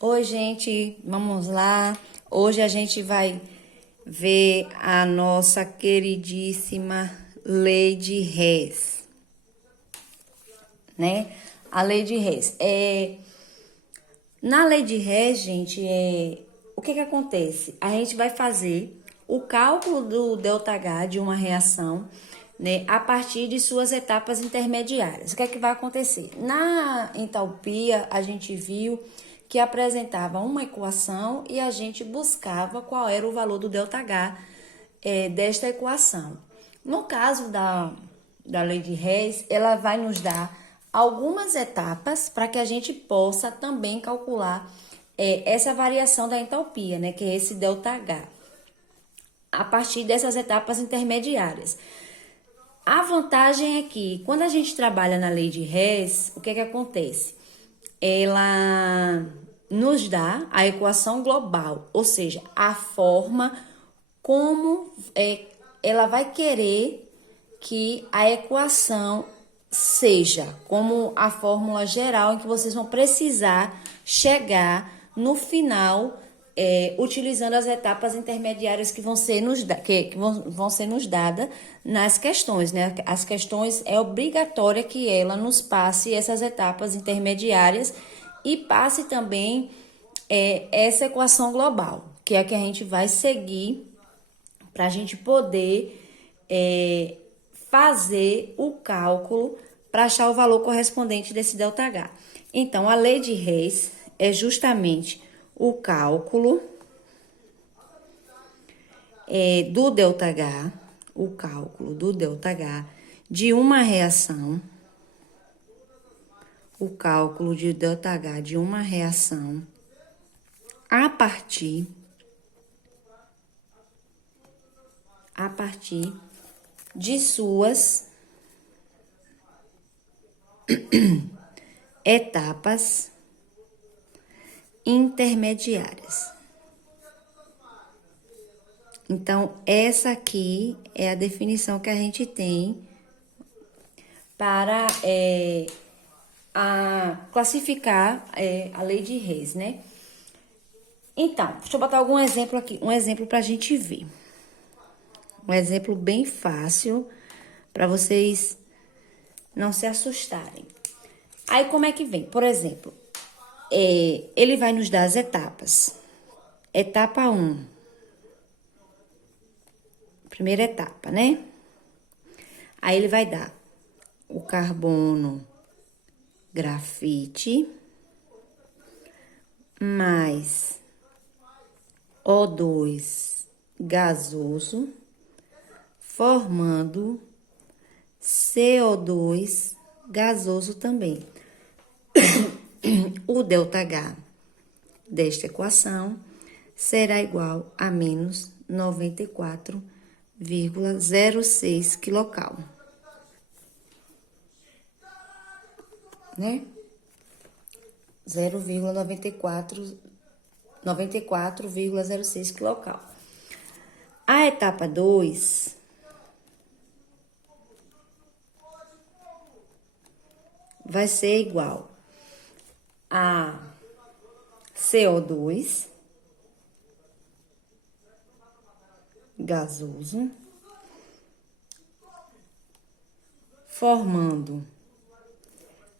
Oi, gente, vamos lá. Hoje a gente vai ver a nossa queridíssima lei de Hess, né? A lei de Hess. Na lei de Hess, gente, o que acontece? A gente vai fazer o cálculo do ΔH de uma reação, né, a partir de suas etapas intermediárias. O que é que vai acontecer? Na entalpia, a gente viu que apresentava uma equação e a gente buscava qual era o valor do ΔH desta equação. No caso da lei de Hess, ela vai nos dar algumas etapas para que a gente possa também calcular essa variação da entalpia, né, que é esse ΔH, a partir dessas etapas intermediárias. A vantagem é que, quando a gente trabalha na lei de Hess, o que acontece? Ela nos dá a equação global, ou seja, a forma como ela vai querer que a equação seja, como a fórmula geral em que vocês vão precisar chegar no final, utilizando as etapas intermediárias que vão ser vão ser nos dadas nas questões, né? As questões é obrigatória que ela nos passe essas etapas intermediárias e passe também essa equação global, que é a que a gente vai seguir para a gente poder fazer o cálculo para achar o valor correspondente desse ΔH. Então, a lei de Hess é justamente o cálculo do ΔH, de uma reação, o cálculo de ΔH de uma reação a partir de suas etapas intermediárias. Então, essa aqui é a definição que a gente tem para classificar a lei de Hess, né? Então, deixa eu botar algum exemplo aqui, um exemplo para a gente ver. Um exemplo bem fácil para vocês não se assustarem. Aí, como é que vem? Por exemplo, ele vai nos dar as etapas. Etapa 1. Primeira etapa, né? Aí, ele vai dar o carbono grafite mais O2 gasoso, formando CO2 gasoso também. O ΔH desta equação será igual a menos 94,06 kcal, né? 94,06 kcal. A etapa 2 vai ser igual a CO2 gasoso, formando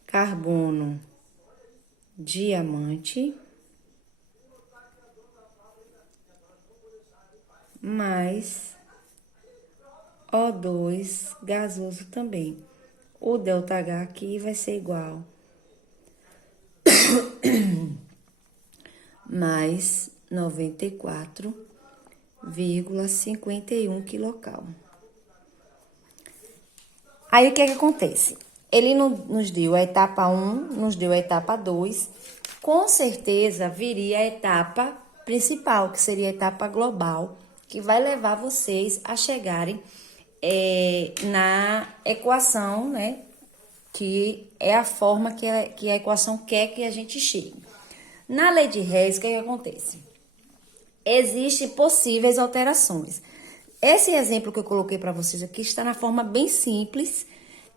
carbono diamante mais O2 gasoso também. O ΔH aqui vai ser igual mais 94,51 kcal. Aí, o que acontece? Ele nos deu a etapa 1, nos deu a etapa 2. Com certeza, viria a etapa principal, que seria a etapa global, que vai levar vocês a chegarem na equação, né? Que é a forma que a equação quer que a gente chegue. Na lei de Hess, o que acontece? Existem possíveis alterações. Esse exemplo que eu coloquei para vocês aqui está na forma bem simples.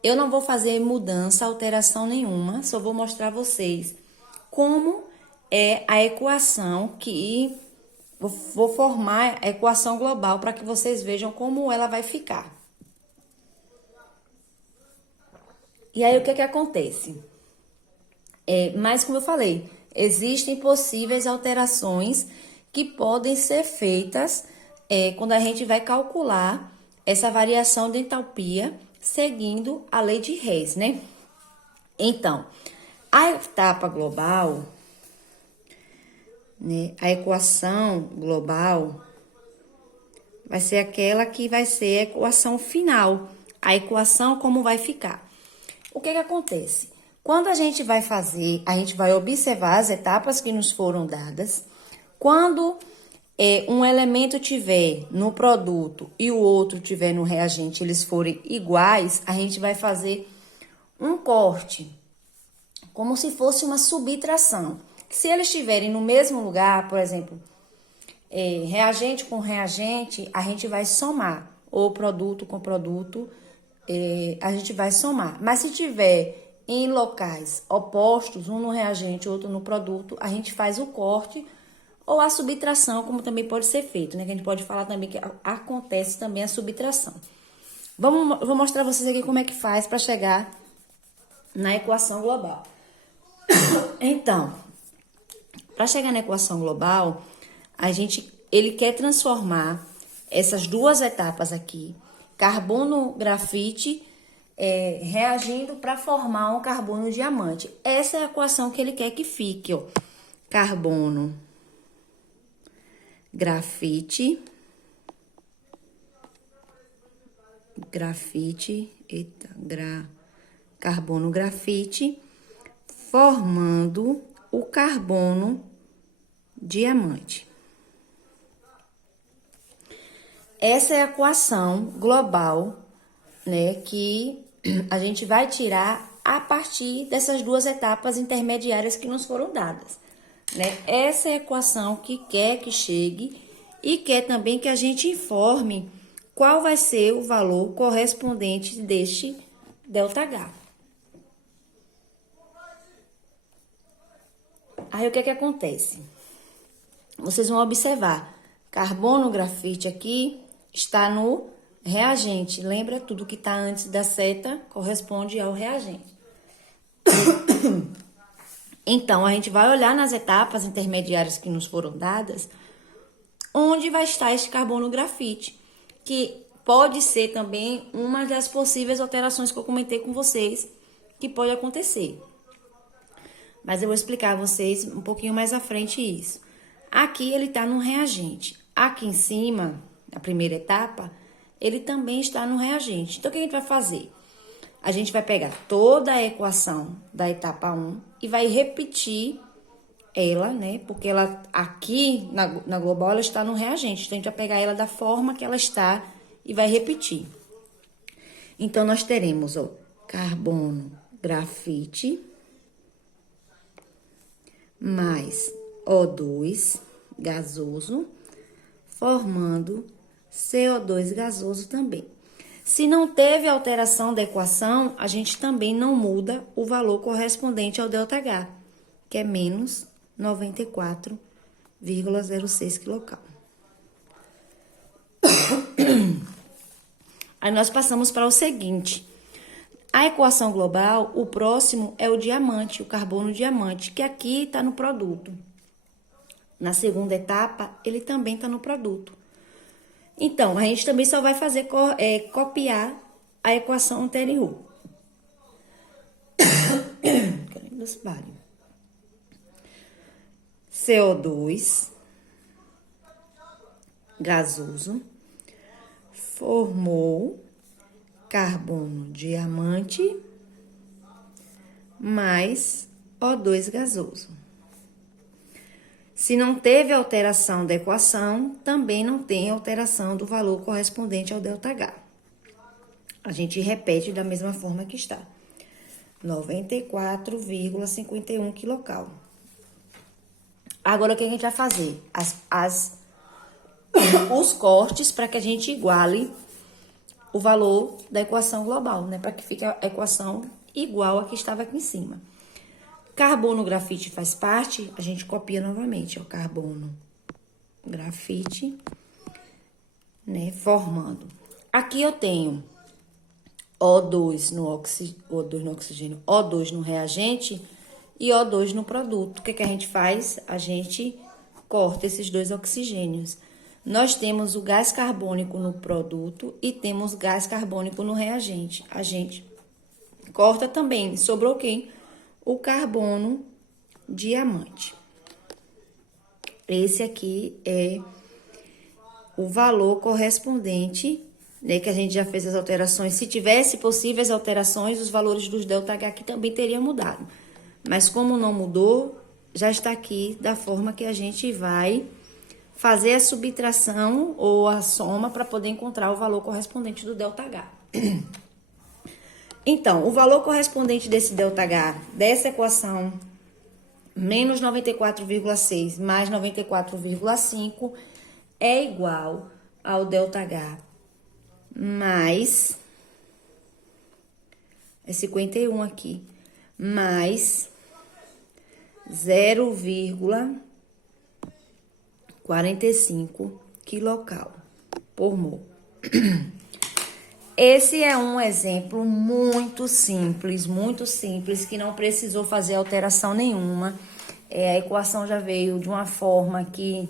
Eu não vou fazer mudança, alteração nenhuma, só vou mostrar a vocês como é a equação que vou formar a equação global para que vocês vejam como ela vai ficar. E aí, o que acontece? Mas, como eu falei, existem possíveis alterações que podem ser feitas quando a gente vai calcular essa variação de entalpia seguindo a lei de Hess, né? Então, a etapa global, né, a equação global vai ser aquela que vai ser a equação final. A equação como vai ficar. O que acontece? Quando a gente vai fazer, a gente vai observar as etapas que nos foram dadas. Quando um elemento tiver no produto e o outro tiver no reagente, eles forem iguais, a gente vai fazer um corte, como se fosse uma subtração. Se eles estiverem no mesmo lugar, por exemplo, reagente com reagente, a gente vai somar, ou produto com produto, a gente vai somar. Mas se tiver em locais opostos, um no reagente, outro no produto, a gente faz o corte ou a subtração, como também pode ser feito, né? Que a gente pode falar também que acontece também a subtração. Vou mostrar pra vocês aqui como é que faz para chegar na equação global. Então, para chegar na equação global, ele quer transformar essas duas etapas aqui, carbono grafite, reagindo para formar um carbono diamante. Essa é a equação que ele quer que fique, ó. Carbono grafite, carbono grafite, formando o carbono diamante. Essa é a equação global, né, que a gente vai tirar a partir dessas duas etapas intermediárias que nos foram dadas, né? Essa é a equação que quer que chegue e quer também que a gente informe qual vai ser o valor correspondente deste ΔH. Aí, o que acontece? Vocês vão observar, carbono grafite aqui está no reagente. Lembra, tudo que está antes da seta corresponde ao reagente. Então, a gente vai olhar nas etapas intermediárias que nos foram dadas, onde vai estar este carbono grafite, que pode ser também uma das possíveis alterações que eu comentei com vocês, que pode acontecer. Mas eu vou explicar a vocês um pouquinho mais à frente isso. Aqui ele está no reagente. Aqui em cima, na primeira etapa, ele também está no reagente. Então, o que a gente vai fazer? A gente vai pegar toda a equação da etapa 1 e vai repetir ela, né? Porque ela aqui na global ela está no reagente. Então, a gente vai pegar ela da forma que ela está e vai repetir. Então, nós teremos, ó, carbono grafite mais O2 gasoso, formando CO2 gasoso também. Se não teve alteração da equação, a gente também não muda o valor correspondente ao ΔH, que é menos 94,06 kcal. Aí nós passamos para o seguinte. A equação global, o próximo é o diamante, o carbono diamante, que aqui está no produto. Na segunda etapa, ele também está no produto. Então, a gente também só vai fazer copiar a equação anterior. CO2 gasoso formou carbono diamante mais O2 gasoso. Se não teve alteração da equação, também não tem alteração do valor correspondente ao ΔH. A gente repete da mesma forma que está. 94,51 kcal. Agora, o que a gente vai fazer? Os cortes para que a gente iguale o valor da equação global, né? Para que fique a equação igual a que estava aqui em cima. Carbono, grafite faz parte, a gente copia novamente, ó, carbono, grafite, né, formando. Aqui eu tenho O2 no oxigênio, O2 no reagente e O2 no produto. O que que a gente faz? A gente corta esses dois oxigênios. Nós temos o gás carbônico no produto e temos gás carbônico no reagente. A gente corta também. Sobrou quem? O carbono diamante. Esse aqui é o valor correspondente, né, que a gente já fez as alterações. Se tivesse possíveis alterações, os valores dos ΔH aqui também teriam mudado. Mas como não mudou, já está aqui da forma que a gente vai fazer a subtração ou a soma para poder encontrar o valor correspondente do ΔH. Então, o valor correspondente desse ΔH, dessa equação, menos 94,6 mais 94,5 é igual ao ΔH mais, é 51 aqui, mais 0,45 quilocal por mol. Esse é um exemplo muito simples, que não precisou fazer alteração nenhuma. A equação já veio de uma forma que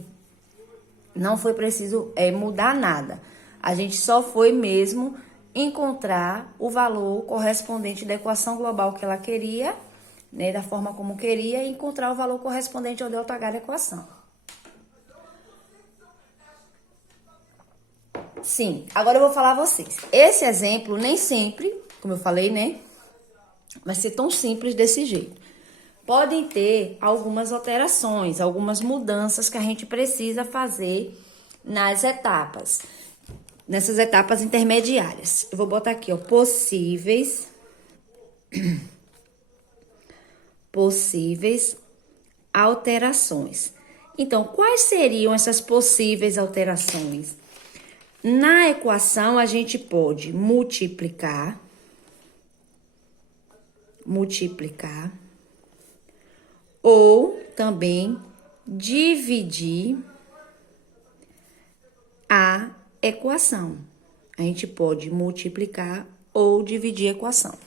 não foi preciso mudar nada. A gente só foi mesmo encontrar o valor correspondente da equação global que ela queria, né, da forma como queria, e encontrar o valor correspondente ao ΔH da equação. Sim, agora eu vou falar a vocês. Esse exemplo nem sempre, como eu falei, né, vai ser tão simples desse jeito. Podem ter algumas alterações, algumas mudanças que a gente precisa fazer nas etapas, nessas etapas intermediárias. Eu vou botar aqui, ó, possíveis alterações. Então, quais seriam essas possíveis alterações? Na equação, a gente pode multiplicar, ou também dividir a equação. A gente pode multiplicar ou dividir a equação.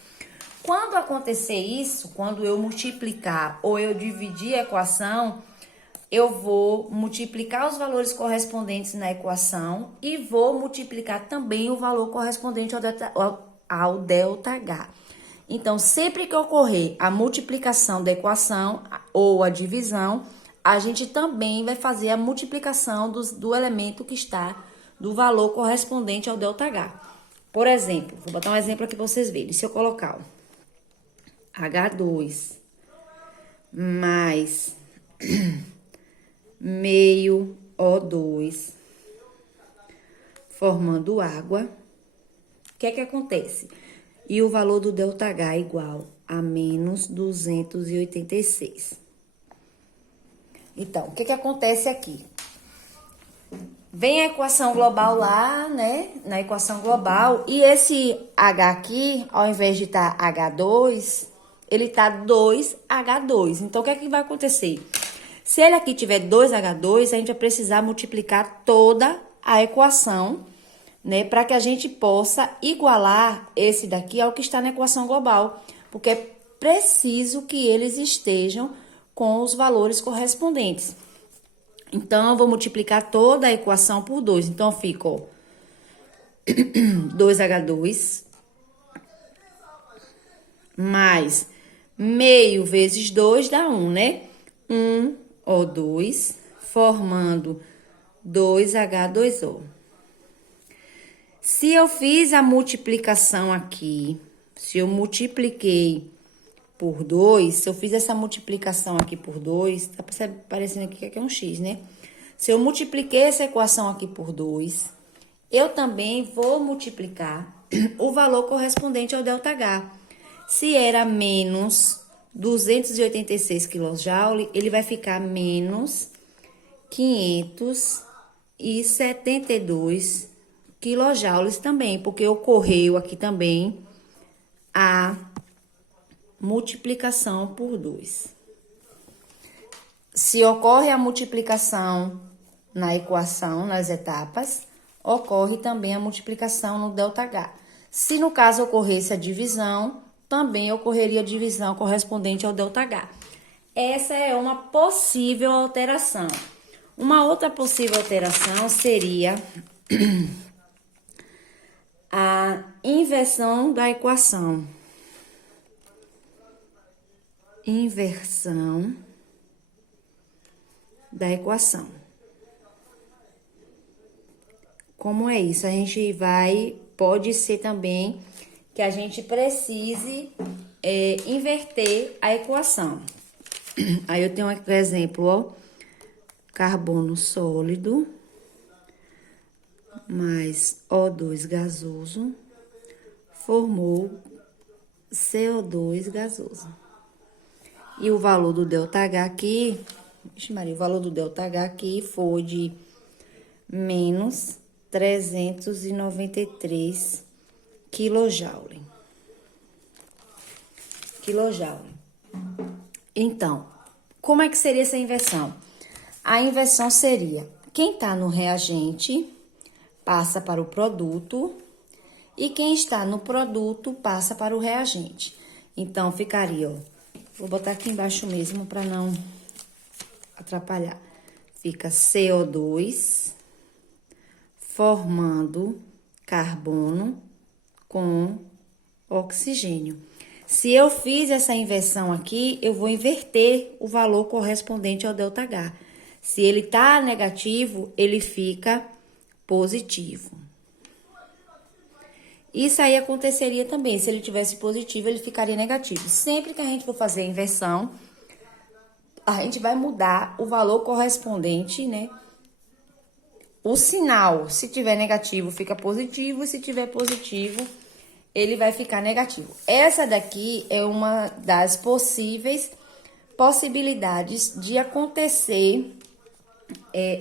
Quando acontecer isso, quando eu multiplicar ou eu dividir a equação, eu vou multiplicar os valores correspondentes na equação e vou multiplicar também o valor correspondente ao ΔH. Então, sempre que ocorrer a multiplicação da equação ou a divisão, a gente também vai fazer a multiplicação do elemento que está do valor correspondente ao ΔH. Por exemplo, vou botar um exemplo aqui para vocês verem. Se eu colocar H2 mais meio O2 formando água, o que é que acontece? E o valor do ΔH é igual a menos 286. Então, o que é que acontece aqui? Vem a equação global lá, né? Na equação global, e esse H aqui, ao invés de estar H2, ele tá 2H2. Então, o que é que vai acontecer? Se ele aqui tiver 2H2, a gente vai precisar multiplicar toda a equação, né? Para que a gente possa igualar esse daqui ao que está na equação global. Porque é preciso que eles estejam com os valores correspondentes. Então, eu vou multiplicar toda a equação por 2. Então, fica, ó, 2H2 mais meio vezes 2 dá 1, né? 1O2 formando 2H2O. Se eu fiz a multiplicação aqui, se eu multipliquei por 2, se eu fiz essa multiplicação aqui por 2, tá parecendo aqui que é um x, né? Se eu multipliquei essa equação aqui por 2, eu também vou multiplicar o valor correspondente ao ΔH. Se era menos 286 kJ, ele vai ficar menos 572 kJ também, porque ocorreu aqui também a multiplicação por 2. Se ocorre a multiplicação na equação, nas etapas, ocorre também a multiplicação no ΔH. Se no caso ocorresse a divisão, também ocorreria a divisão correspondente ao ΔH. Essa é uma possível alteração. Uma outra possível alteração seria a inversão da equação. Inversão da equação. Como é isso? A gente pode ser também que a gente precise inverter a equação. Aí eu tenho aqui, por exemplo, ó, carbono sólido mais O2 gasoso formou CO2 gasoso. E o valor do ΔH aqui, o valor do ΔH aqui foi de menos 393 kJ. Então, como é que seria essa inversão? A inversão seria, quem está no reagente passa para o produto e quem está no produto passa para o reagente. Então, ficaria, ó, vou botar aqui embaixo mesmo para não atrapalhar. Fica CO2 formando carbono com oxigênio. Se eu fiz essa inversão aqui, eu vou inverter o valor correspondente ao ΔH. Se ele tá negativo, ele fica positivo. Isso aí aconteceria também. Se ele tivesse positivo, ele ficaria negativo. Sempre que a gente for fazer a inversão, a gente vai mudar o valor correspondente, né? O sinal, se tiver negativo, fica positivo. Se tiver positivo, ele vai ficar negativo. Essa daqui é uma das possibilidades de acontecer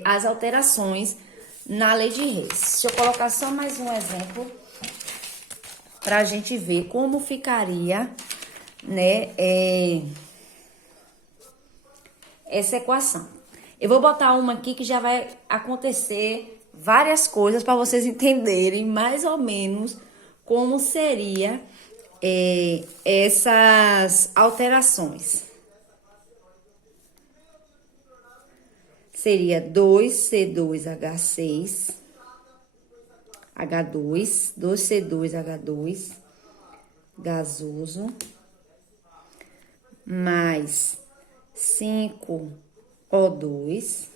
as alterações na lei de Reis. Deixa eu colocar só mais um exemplo para a gente ver como ficaria, né, essa equação. Eu vou botar uma aqui que já vai acontecer várias coisas para vocês entenderem mais ou menos como seria essas alterações. Seria 2C2H6, H2, 2C2H2, gasoso, mais 5O2,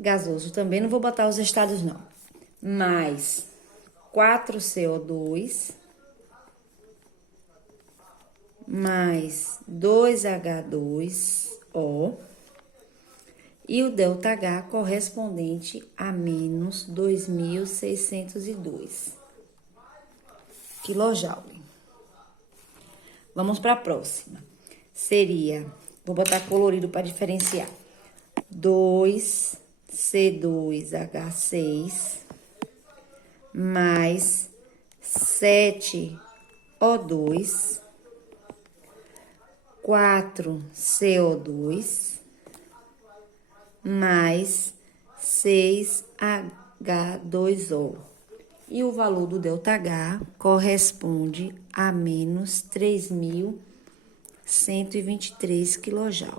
gasoso também, não vou botar os estados não, mais 4CO2, mais 2H2O, e o ΔH correspondente a menos 2.602 kJ. Vamos para a próxima. Seria, vou botar colorido para diferenciar, 2C2H6 mais 7O2, 4CO2, mais 6H2O. E o valor do ΔH corresponde a menos 3.123 kJ.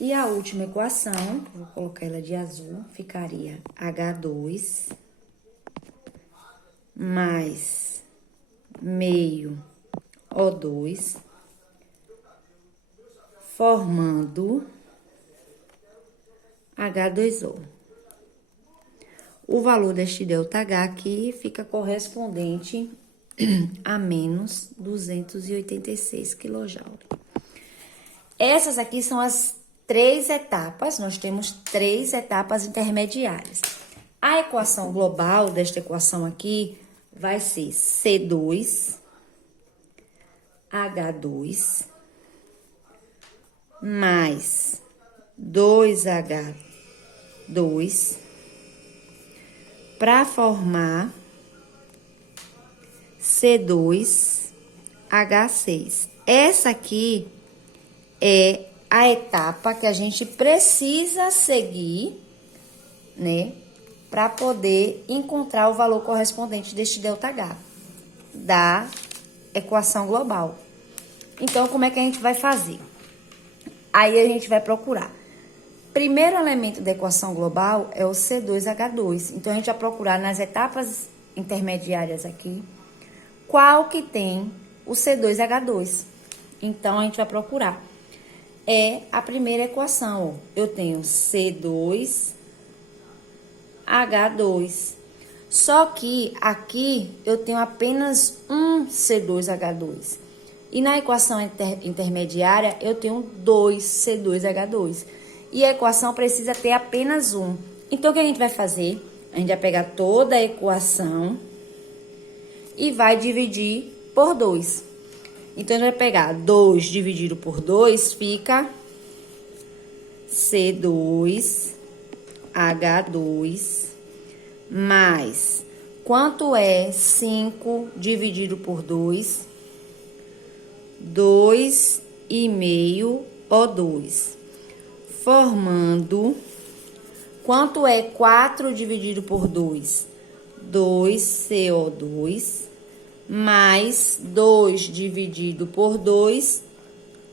E a última equação, vou colocar ela de azul, ficaria H2 mais meio O2, formando H2O. O valor deste ΔH aqui fica correspondente a menos 286 kJ. Essas aqui são as 3 etapas, nós temos 3 etapas intermediárias. A equação global desta equação aqui vai ser C2H2 mais 2H2 para formar C2H6. Essa aqui é a etapa que a gente precisa seguir, né, para poder encontrar o valor correspondente deste ΔH, da equação global. Então, como é que a gente vai fazer? Aí a gente vai procurar. Primeiro elemento da equação global é o C2H2. Então, a gente vai procurar nas etapas intermediárias aqui, qual que tem o C2H2. Então, a gente vai procurar. É a primeira equação, ó. Eu tenho C2H2. Só que aqui eu tenho apenas um C2H2. E na equação intermediária eu tenho 2 C2H2. E a equação precisa ter apenas um. Então, o que a gente vai fazer? A gente vai pegar toda a equação e vai dividir por 2. Então, a gente vai pegar 2 dividido por 2, fica C2H2 mais, quanto é 5 dividido por 2? 2,5 O2. Formando, quanto é 4 dividido por 2? 2CO2, mais 2 dividido por 2,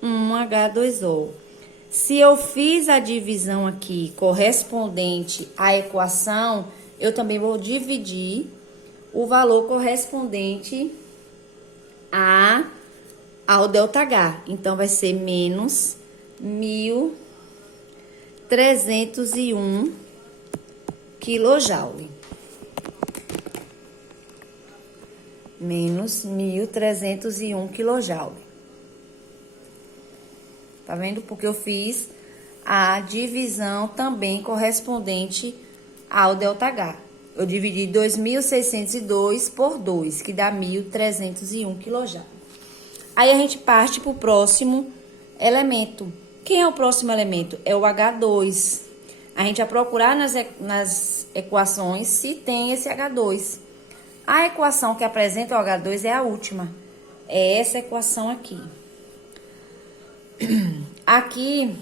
1H2O. Se eu fiz a divisão aqui correspondente à equação, eu também vou dividir o valor correspondente ao ΔH. Então, vai ser menos 1.301 kJ. Menos 1.301 kJ. Tá vendo? Porque eu fiz a divisão também correspondente ao ΔH. Eu dividi 2.602 por 2, que dá 1.301 kJ. Aí a gente parte para o próximo elemento. Quem é o próximo elemento? É o H2. A gente vai procurar nas equações se tem esse H2. A equação que apresenta o H2 é a última. É essa equação aqui. Aqui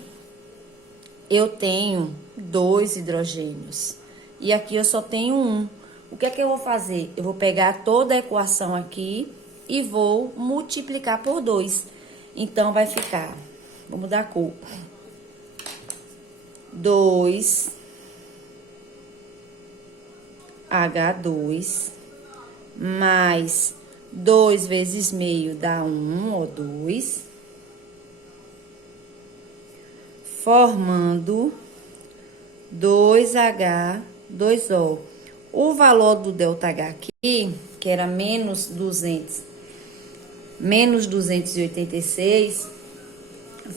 eu tenho 2 hidrogênios. E aqui eu só tenho 1. O que é que eu vou fazer? Eu vou pegar toda a equação aqui e vou multiplicar por 2. Então, vai ficar, vou mudar a cor, 2H2 mais 2 vezes meio dá 1O2, formando 2H2O. O valor do ΔH aqui, que era menos 286,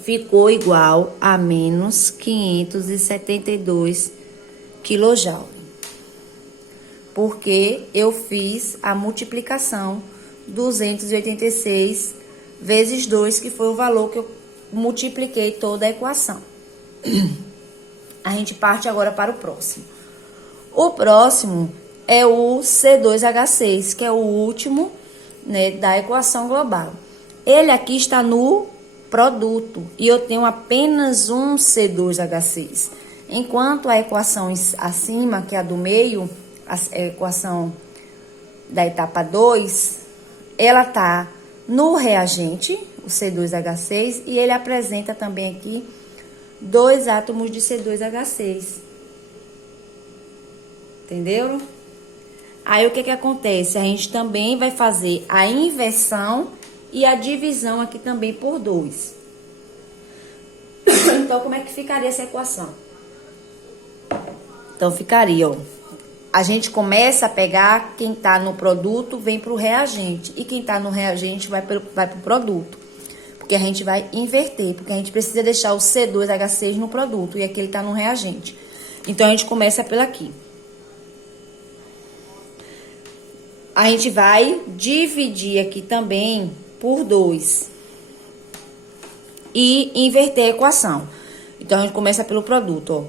ficou igual a menos 572 kJ. Porque eu fiz a multiplicação 286 vezes 2, que foi o valor que eu multipliquei toda a equação. A gente parte agora para o próximo. O próximo é o C2H6, que é o último, né, da equação global. Ele aqui está no produto e eu tenho apenas um C2H6. Enquanto a equação acima, que é a do meio, a equação da etapa 2, ela está no reagente, o C2H6, e ele apresenta também aqui 2 átomos de C2H6. Entendeu? Aí, o que que acontece? A gente também vai fazer a inversão e a divisão aqui também por 2. Então, como é que ficaria essa equação? Então, ficaria, ó. A gente começa a pegar quem tá no produto, vem pro reagente. E quem tá no reagente vai pro produto. Porque a gente vai inverter, porque a gente precisa deixar o C2H6 no produto e aqui ele tá no reagente. Então, a gente começa pelo aqui. A gente vai dividir aqui também por 2 e inverter a equação. Então, a gente começa pelo produto, ó.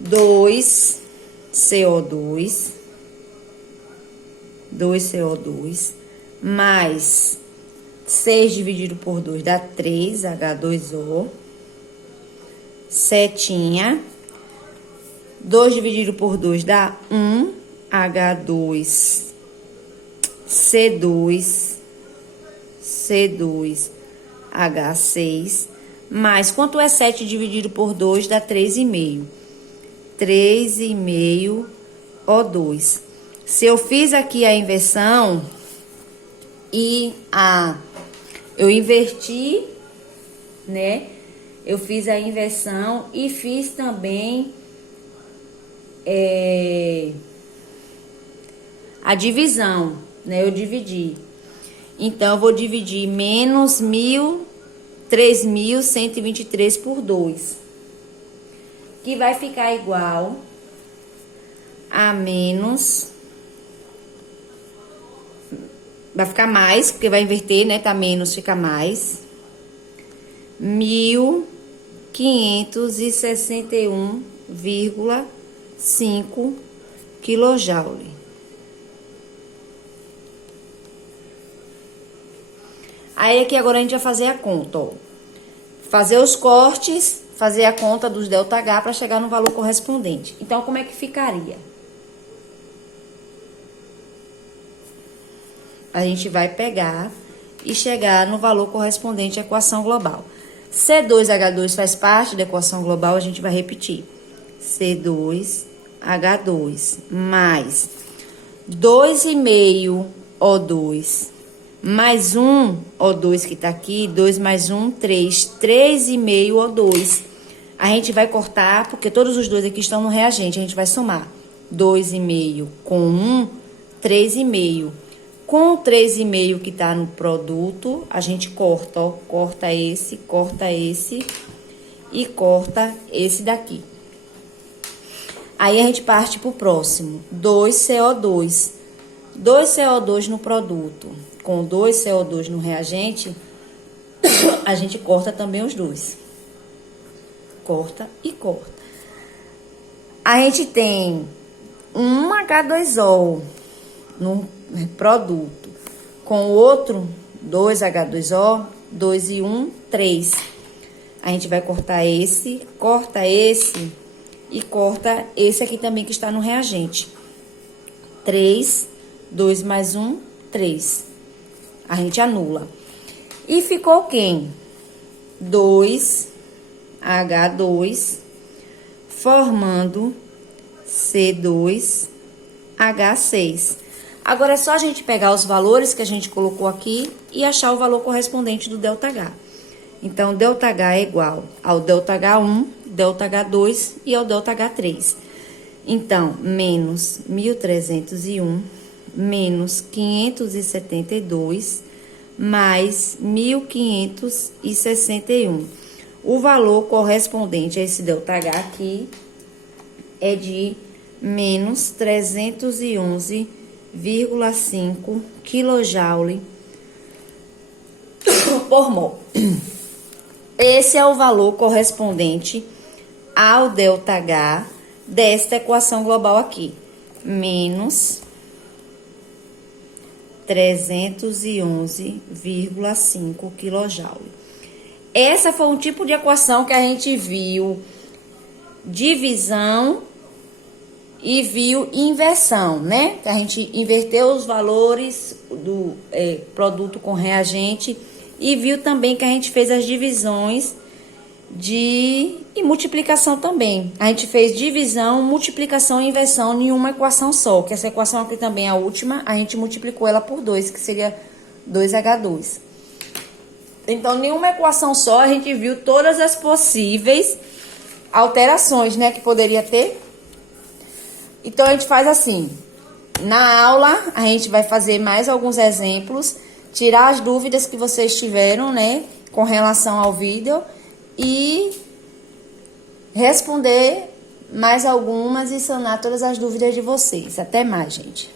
2CO2 mais 6 dividido por 2 dá 3H2O. Setinha. 2 dividido por 2 dá 1H2C2H6. Mais, quanto é 7 dividido por 2 dá 3,5. 3,5 O2. Se eu fiz aqui a inversão e eu inverti, né? Eu fiz a inversão e fiz também a divisão, né? Eu dividi. Então, eu vou dividir menos 3.123 por 2. Que vai ficar igual a menos... Vai ficar mais, porque vai inverter, né? Tá menos, fica mais. 1.561,5 kJ. Aí, aqui agora a gente vai fazer a conta, ó. Fazer os cortes, fazer a conta dos ΔH para chegar no valor correspondente. Então, como é que ficaria? A gente vai pegar e chegar no valor correspondente à equação global. C2H2 faz parte da equação global, a gente vai repetir. C2H2 mais 2,5 O2 mais 1 O2 que tá aqui, 2 mais 1, 3, 3,5 O2. A gente vai cortar, porque todos os dois aqui estão no reagente, a gente vai somar 2,5 com 1, 3,5. Com o 3,5 que tá no produto, a gente corta, ó. Corta esse e corta esse daqui. Aí, a gente parte pro próximo. 2CO2. 2CO2 no produto. Com 2CO2 no reagente, a gente corta também os dois. Corta e corta. A gente tem um H2O no produto, com o outro 2H2O, 2 e 1, 3. A gente vai cortar esse e corta esse aqui também que está no reagente. 3, 2 mais 1, 3. A gente anula. E ficou quem? 2H2 formando C2H6. Agora, é só a gente pegar os valores que a gente colocou aqui e achar o valor correspondente do ΔH. Então, ΔH é igual ao ΔH1, ΔH2 e ao ΔH3. Então, menos 1.301, menos 572, mais 1.561. O valor correspondente a esse ΔH aqui é de menos 311,5 kJ por mol. Esse é o valor correspondente ao ΔH desta equação global aqui. Menos 311,5 kJ. Essa foi um tipo de equação que a gente viu divisão e viu inversão, né? A gente inverteu os valores do produto com reagente e viu também que a gente fez as divisões e multiplicação também. A gente fez divisão, multiplicação e inversão em uma equação só, que essa equação aqui também é a última, a gente multiplicou ela por 2, que seria 2H2. Então, em uma equação só, a gente viu todas as possíveis alterações, né, que poderia ter. Então, a gente faz assim, na aula, a gente vai fazer mais alguns exemplos, tirar as dúvidas que vocês tiveram, né, com relação ao vídeo e responder mais algumas e sanar todas as dúvidas de vocês. Até mais, gente.